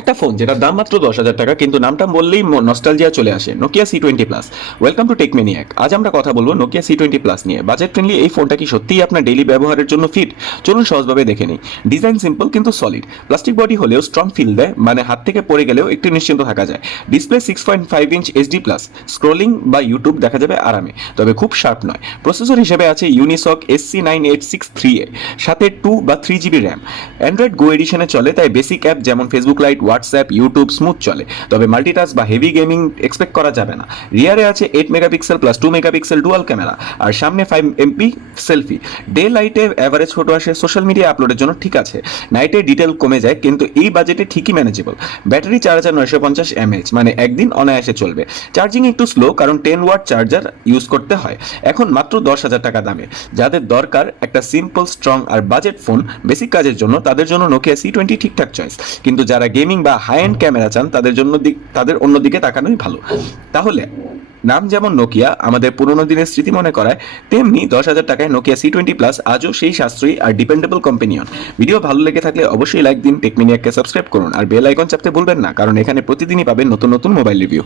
একটা ফোন যেটার দাম মাত্র 10,000 টাকা, কিন্তু নামটা বললেই নস্টালজিয়া চলে আসে, Nokia C20 plus. Welcome to Tech Maniac. আজ আমরা কথা বলবো নোকিয়া C20 প্লাস নিয়ে। বাজেট ফ্রেন্ডলি এই ফোনটা কি সত্যিই আপনার ডেইলি ব্যবহারের জন্য ফিট? চলুন সহজভাবে দেখে নিই। ডিজাইন সিম্পল কিন্তু সলিড, প্লাস্টিক বডি হলেও স্ট্রং ফিল দেয়, মানে হাত থেকে পড়ে গেলেও একটু নিশ্চিন্ত থাকা যায়। ডিসপ্লে 6.5 ইঞ্চ HD+, স্ক্রোলিং বা ইউটিউব দেখা যাবে আরামে, তবে খুব শার্প নয়। প্রসেসর হিসেবে আছে ইউনিসক SC9863A, সাথে 2 বা 3 GB র্যাম। অ্যান্ড্রয়েড গো এডিশনে চলে, তাই বেসিক অ্যাপ যেমন Facebook light, WhatsApp, YouTube smooth চলে, তবে মাল্টিটাস্ক বা হেভি গেমিং এক্সপেক্ট করা যাবে না। রিয়ারে আছে 8 megapixel plus 2 megapixel dual camera, আর সামনে 5 MP সেলফি। ডে লাইটে অ্যাভারেজ ফটো আসে, সোশ্যাল মিডিয়া আপলোডের জন্য ঠিক আছে। নাইটে ডিটেল কমে যায়, কিন্তু এই বাজেটে ঠিকই ম্যানেজেবল। ব্যাটারি 4950 mAh, মানে একদিন অনায়াসে চলবে। চার্জিং একটু স্লো, কারণ 10 ওয়াট চার্জার ইউজ করতে হয়। এখন মাত্র 10,000 টাকা দামে যাদের দরকার একটা সিম্পল, স্ট্রং আর বাজেট ফোন বেসিক কাজের জন্য, তাদের জন্য নোকিয়া C20 ঠিকঠাক চয়েস। কিন্তু যারা গেমিং বা হাই এন্ড ক্যামেরা চান, তাদের অন্যদিকে তাকানোই ভালো। তাহলে নাম যেমন নোকিয়া আমাদের পুরোনো দিনের স্মৃতি মনে করায়, তেমনি 10,000 টাকায় নোকিয়া C20 প্লাস আজও সেই সাশ্রয়ী আর ডিপেন্ডেবল কম্পেনিয়ন। ভিডিও ভালো লেগে থাকলে অবশ্যই লাইক দিন, টেকমিনিয়াকে সাবস্ক্রাইব করুন আর বেল আইকন চাপতে ভুলবেন না, কারণ এখানে প্রতিদিনই পাবেন নতুন নতুন মোবাইল রিভিউ।